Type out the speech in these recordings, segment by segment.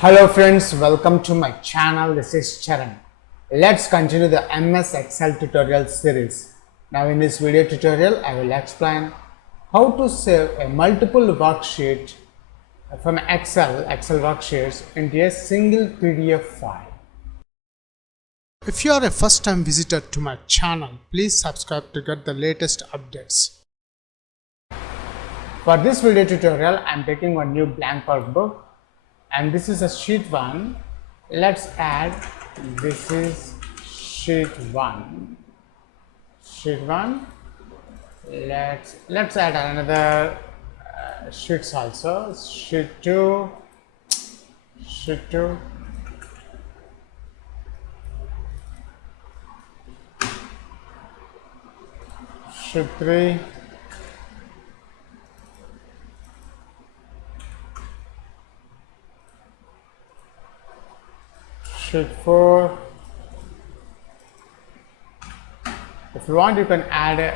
Hello friends, welcome to my channel. This is Charan. Let's continue the MS Excel tutorial series. Now in this video tutorial, I will explain how to save a multiple worksheet from Excel worksheets into a single PDF file. If you are a first time visitor to my channel, please subscribe to get the latest updates. For this video tutorial, I am taking one new blank workbook. And this is a sheet 1. Let's add, this is sheet 1. Let's add another sheets also. Sheet 2, sheet 3, sheet 4. If you want, you can add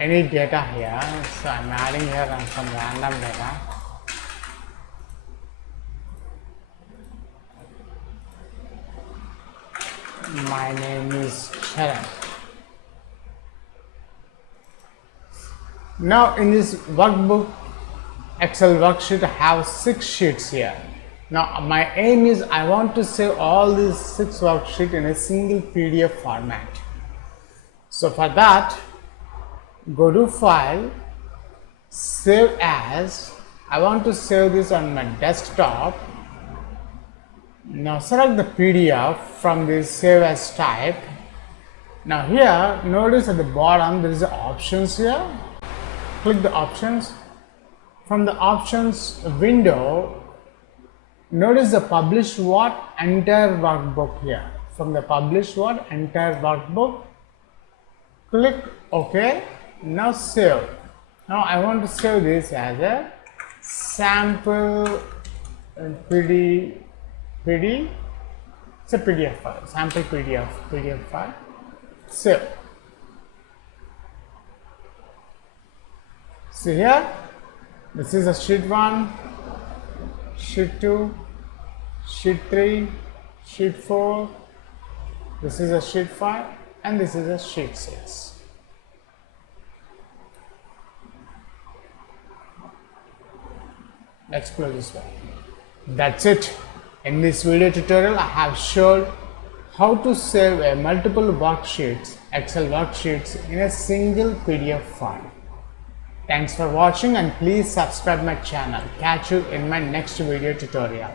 any data here. So I'm adding here some random data. My name is Charan. Now in this workbook, Excel worksheet, I have 6 sheets here. Now my aim is I want to save all these 6 worksheets in a single PDF format. So for that, go to File, Save As. I want to save this on my desktop. Now select the PDF from this Save As type. Now here, notice at the bottom there is options here. Click the options. From the options window, notice the publish what entire workbook here. From the publish what entire workbook, click OK. Now save. Now I want to save this as a sample PD. It's a PDF file. Sample PDF file. Save. See here. This is a sheet 1. Sheet 2, sheet 3, sheet 4, this is a sheet 5, and this is a sheet 6. Let's close this one. That's it. In this video tutorial, I have showed how to save a multiple worksheets, Excel worksheets in a single PDF file. Thanks for watching and please subscribe my channel. Catch you in my next video tutorial.